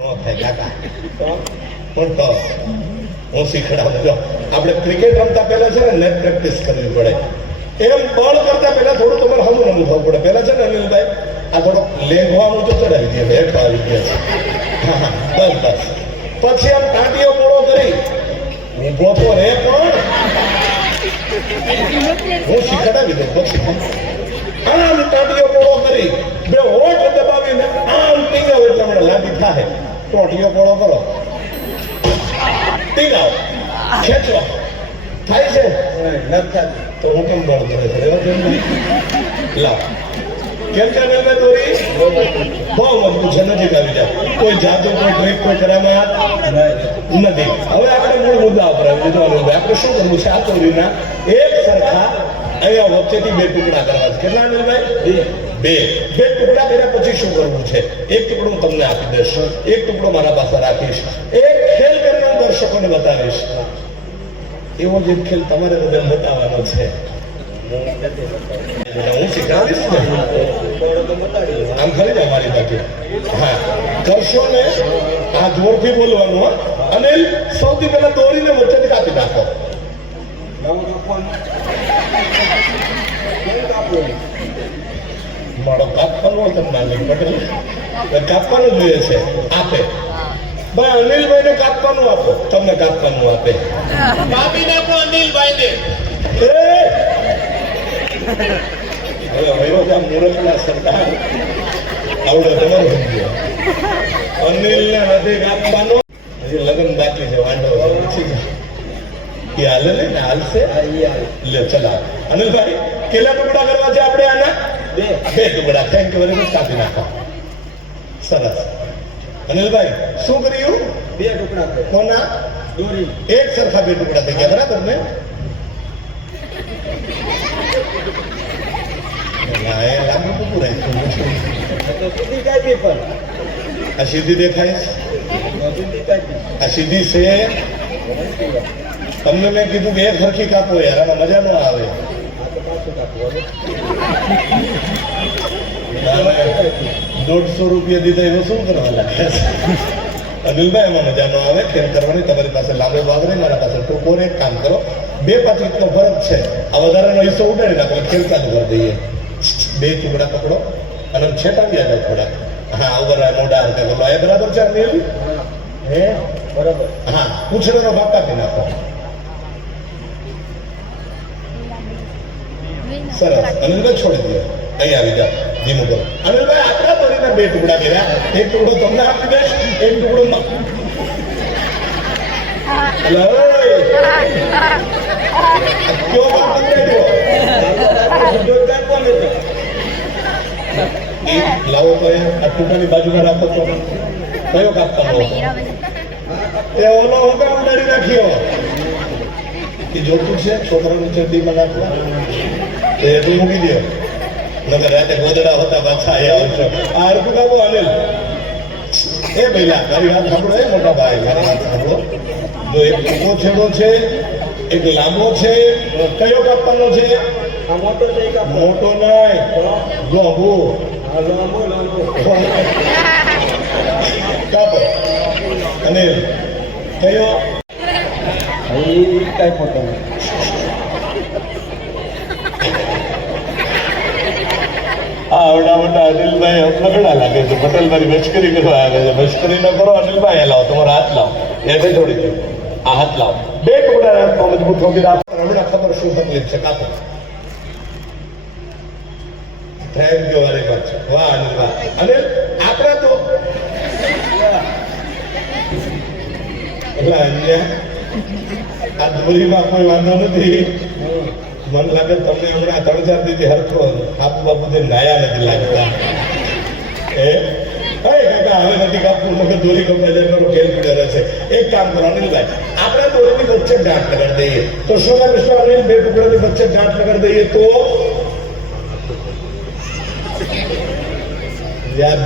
આપણે ક્રિકેટ રમતા પહેલા છે ને નેટ પ્રેક્ટિસ કરવી પડે. એમ બળ કરતા પહેલા થોડું તમારે હમું નમું પડે. પહેલા છે ને અનિલભાઈ, આ થોડો લેંઘવાનું તો ચડાવી દે, હેઠ આવી ગયા છે. બસ બસ. પછી આમ કાંટીઓ મોડો કરી, ઊભો તો રે પણ હું શીખડાવી દઉં, પછી આમ કાંટીઓ મોડો કરી, બે હોઠ દબાવીને આમ ટીંગાવ એટલે મને લાંબી થાય ટોટીઓ મોડો કરો. ટીંગાવ ખેંચો. થાય છે? નથી તો હું કેમ બળ. લાવ કેમ છે મેં દોરી? બહુ મજબૂત છે નજીક આવી જાય કોઈ જાદુ કોઈ ટ્રીક કોઈ કરામાત નથી. હવે આપણે મૂળ મુદ્દા ઉપર આવી જજો આપણે શું કરવું છે? આ દોરીના એક સરખા અહીંયા વચ્ચેથી બે ટુકડા કરવા છે. કેટલા અનિલભાઈ? બે. બે. ટુકડા કર્યા પછી શું કરવું છે? એક ટુકડો હું તમને આપી દઈશ. એક ટુકડો મારા પાસે રાખીશ. એક ખેલ કરીને હું દર્શકોને બતાવીશ. એવો જે ખેલ તમારે બધા બતાવવાનો છે. હું ખરી જાય પાસે હા. કરશો આ જોરથી બોલવાનું અને સૌથી પહેલા દોરીને વચ્ચેથી કાપી નાખો. મારો કાપવાનો તમને નાની પટેલ? કાપવાનું જોઈએ છે આપે. ભાઈ અનિલભાઈને કાપવાનું આપો. તમને કાપવાનું આપે. કાપી નાખો અનિલભાઈને. એ! હવે વયો છે આ મૂર્ખના સરકાર. આવડે તમારો સમજ્યો અનિલને નથી કાપવાનો. હજી લગ્ન બાકી છે વાંધો. એ હાલે ને ને હાલશે લે ચલા. અનિલભાઈ કેટલા ટુકડા કરવા છે આપણે આના? બે બે ટુકડા થેન્ક યુ વેરી મચ કાપી નાખો સરસ અનિલભાઈ શું કર્યું બે ટુકડા કોના દોરી એક સરખા બે ટુકડા થઈ ગયા બરાબર ને આ સીધી દેખાય આ સીધી છે તમને મેં કીધું કે એક સરખી કાપો યાર આમાં મજા ન આવે દોઢસો રૂપિયા દીધા એવું શું કરવા લાગે છે? અનિલભાઈ એમાં મજા ન આવે ખેલ કરવાની? તમારી પાસે લાંબો ભાગ રહે મારા પાસે ટૂંકો ને કામ કરો. બે પાકીટનો ફરક છે. આ વધારાનો હિસ્સો ઉડાડી નાખો એટલે ખેલ ચાલુ કરી દઈએ. બે ટુકડા પકડો. અને છેટાવી જાઓ થોડા. હા ઉપર આ મોઢા હરકા બોલો એ બરાબર છે હે? બરાબર. હા પૂછડાનો ભાગ કાપી નાખો. સરસ. અનિલભાઈ છોડી દે અહીં આવી જા ધીમું કરો અનિલભાઈ આપણા દોરીના બે ટુકડા કર્યા. એક ટુકડો તમને આપી દઈશ એક ટુકડો! આ કયો વાત. એ લાવો તો આ ટુકડાની બાજુમાં રાખો તો. કયો કાપવાનો એ ઓલો હું કામ ઉડાડી નાખ્યો. એ જોતું છે છોકરાની ચડ્ડીમાં નાખવા તો એ તો મૂકી દો નકર રાતે ગોદડા હોતા પાછા આવ્યા હોય છો આ હરકું કાપો અનિલ એ ભઈલા મારી વાત સાંભળો એ મોટા ભાઈ મારી વાત સાંભળો જો એક ટૂંકો છેડો છે એક લાંબો છે કયો કાપવાનો છે આ મોટો છે એ કાપવાનો. મોટો નહીં લાંબો આ લાંબો લાંબો કાપો અને કયો અહીં કાપ્યો તમે આ આવડા મોટા અનિલભાઈ લગડા લાગે છે. પટેલભાઈ મશ્કરી કરવા આવે છે. મશ્કરી ન કરો અનિલભાઈ લાવો. તમારો હાથ લાવો. એ છોડી દો આ હાથ લાવો. બે ટુકડા રાખો. મજબૂત ઠોકી દો હમણાં ખબર શું તકલીફ છે. કાતો થેન્ક યુ વેરી મચ વાહ, અનિલભાઈ. અનિલ આપણે તો એટલે અન્ય આ દોરીમાં કોઈ વાંધો નથી. મન લાગે તમને હમણાં ત્રણ ચાર દીધી હરખો બાપુ બાપુ જે નાયા નથી લાગતા. એ હે કાકા હવે નથી કાપવું? મગર દોરી કપાઈ જાય મારો ખેલ રહેશે એક કામ કરો લાગે આપણે દોરીની વચ્ચે ગાંઠ લગાડી દઈએ. તો કરે મિસ્ટર અનિલ બે વચ્ચે ગાંઠ લગાડી દઈએ તો?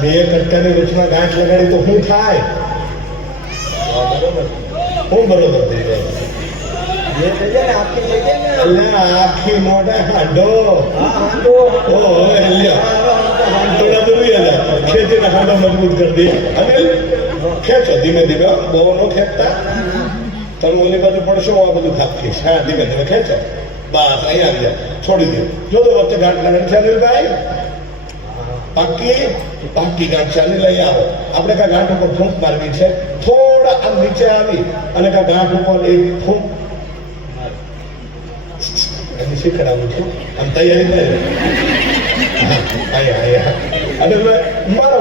બે કટકાની વચમાં ગાંઠ લગાડી તો શું થાય? હું, બરોબર. થઈ જાય જે થઈ જાય ને આખી થઈ જાય ને અલ્યા આખી મોઢા હાંડો હા આંધો ઓ અલ્યા થોડા તો નહીં હતા ખેતીના હાંડો મજબૂત કરી દે અનિલ ખેંચો ધીમે ધીમે હો, બહુ નો ખેંચતા તમે ઓલી બાજુ પડશો હું આ બધું થાપીશ હા ધીમે ધીમે ખેંચો બસ અહીંયા આવી જાઓ છોડી દો જો તો વચ્ચે ગાંઠ લાગે છે અનિલભાઈ પાકી પાકી ગાંઠ છે અનિલ લઈ આવો આપણે કા ગાંઠ ઉપર ફૂંક મારવી છે થોડા આમ નીચે આવી અને કા ગાંઠ ઉપર એક ફૂંક એની શીખડાવું છું. આમ તૈયારી થાય આયા અહીંયા અને મારો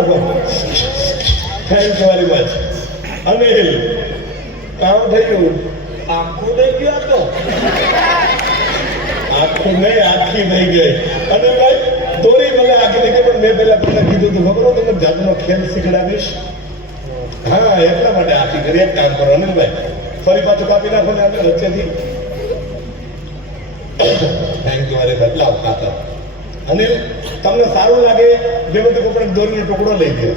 thank you very much Anil, કામ થઈ ગયું? આખું થઈ ગયો તો? આખું નહીં, આખી નહીં ગઈ. અને ભાઈ, દોરી મને આખી નહીં ગઈ, પણ મેં પહેલા તમને કીધું હતું, ખબર તમે જાતનો ખેલ શીખડાવીશ. હા, એટલા માટે આખી કરી કામ કરો. અનિલભાઈ, ફરી પાછું કાપી નાખો ને આપણે વચ્ચેથી. થેન્ક યુ અરે બદલાવ ખાતા અને તમને સારું લાગે બે બધું આપણે દોરીનો ટુકડો લઈ ગયો.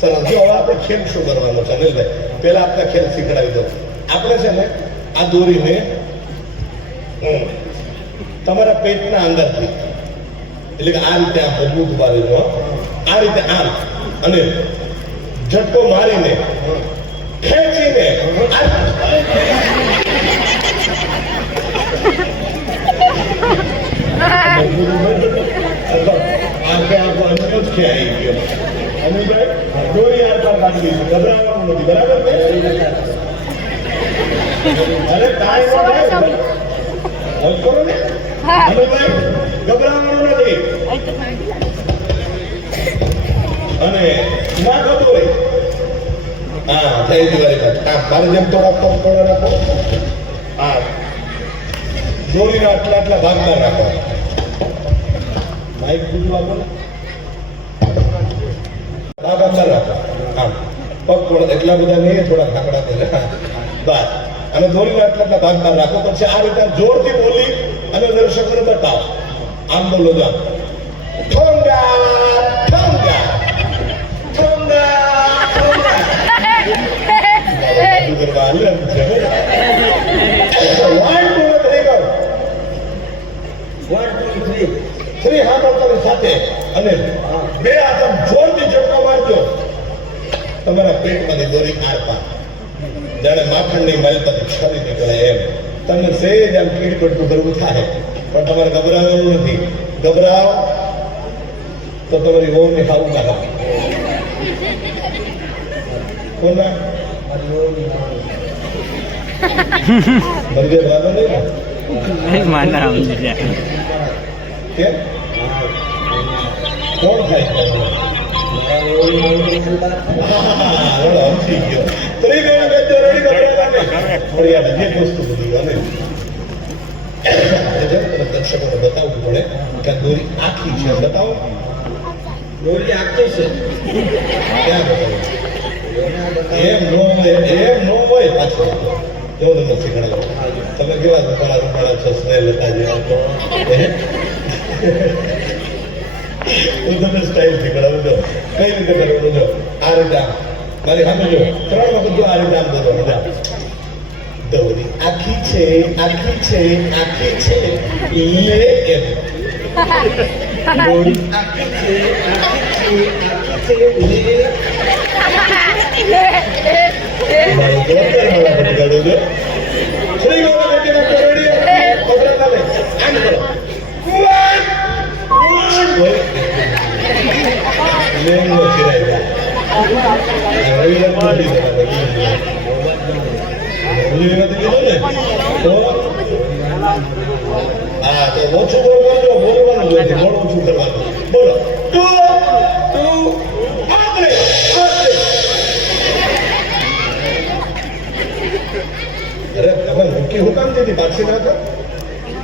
સરસ. જો હવે આપણે ખેલ શું કરવાનો છે, અનિલભાઈ? પહેલાં આપણે ખેલ શીખડાવી દો. આપણે છે ને આ દોરીને તમારા પેટના અંદરથી, એટલે કે આ રીતે આ મજબૂત ઊભા રહેજો આ રીતે આમ, અને ઝટકો મારીને ખેંચીને આ- આખે આખો અંદરો જ ખેંચી ગયો. અનુભાઈ, દોરી આર પાર કાઢી દીધી. ગભરાવાનું નથી, બરાબર અરે કાંઈ. હવે કરો ને ગભરાવાનું નથી અને ના નાખો હોય હા થઈ ગયું વાત મારે જેમ તો રાખો થોડા રાખો હા જોડીના આટલા આટલા ભાગમાં રાખો માઇક બીજું આપો ને ભાગ અંદર રાખો આમ પગ થોડા એટલા બધા નહીં થોડા ખાકડા કરે બસ અને દોરીના આટલા આટલા ભાગમાં રાખો પછી આ રીતે જોરથી બોલી અને દર્શકોને બતાવો આમ બોલો તો આમ. ઠોંગા ઠોંગા ઠોંગા ઠોંગા બધું કરવા હાલે છે હે. One, two, three, go. One two three three હાથ આવતાની સાથે અને બે હાથ આમ જોરથી ઝટકો મારજો તમારા પેટમાંથી દોરી આર પાર જાણે માખણની માલપાથી છરી નીકળે એમ. તમને સહેજ આમ કીડ પડતું કરવું થાય. પણ તમારે ગભરાવાનું નથી. ગભરાવ તો તમારી વહુને ખાવું ના આવે કોના? મંદિર બરાબર નહીં કોણ થાય? દર્શકોને બતાવવું પડે કે દોરી આખી છે બતાવો દોરી આખી છે એમ નો એમ નો હોય પાછું એવું તમને તમે કેવા રૂપાળા રૂપાળા સ્નેહ લતા જેવા તો હે? હું તમને સ્ટાઇલ શીખડાવું છું કઈ રીતે કરવાનું જો આ રીતે આમ મારી સામે જો ત્રણ વખત જો આ રીતે આમ બોલો મજા દોરી આખી છે આખી છે આખી છે લે એમ દોરી આખી છે આખી છે આખી છે લે મારો જોરદાર મારા ભટકાડો છો શ્રી ગોરા બેટીના કરોડિયા પકડા તાલે આમ કરો વન વન લેંગો ચિરાઈ ગયા રવિવાર નથી રવિવાર નથી કીધું ને તો હા તો ઓછું બોલ કરજો બોલવાનું જ નથી બોલ ઓછું કરવાનું બોલો ટુ ટુ આપણે આપણે અરે તમે મૂકી હું કામ દીધી પાછી નાખો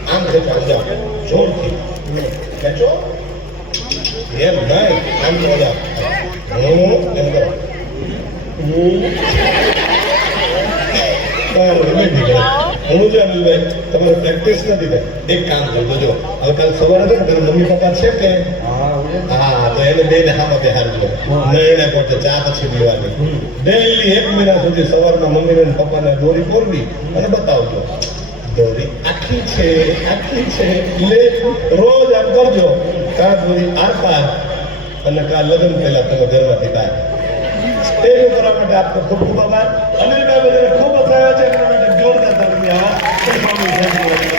આમ ખેંચો આમ જાઓ જોરથી ખેંચો એમ નહીં આમ કરો જાઓ હું એમ કરો હું નીકળે. અનિલભાઈ તમારે પ્રેક્ટિસ નથી ભાઈ. એક કામ કરજો જો હવે કાલ સવારે છે ને મમ્મી પપ્પા છે કે? હા તો એને બે ને હામાં નઈને પોતે ચા પછી પીવાની. ડેલી એક મહિના સુધી સવારમાં મમ્મીને ને પપ્પાને દોરી કોરવી અને બતાવજો. દોરી આખી છે આખી છે. લે રોજ આમ કરજો. કા દોરી આર પાર અને કા લગ્ન પહેલા તમે ઘરમાંથી બહાર. તેનું કરવા માટે આપતો ખૂબ ખૂબ આભાર. અને Thank you.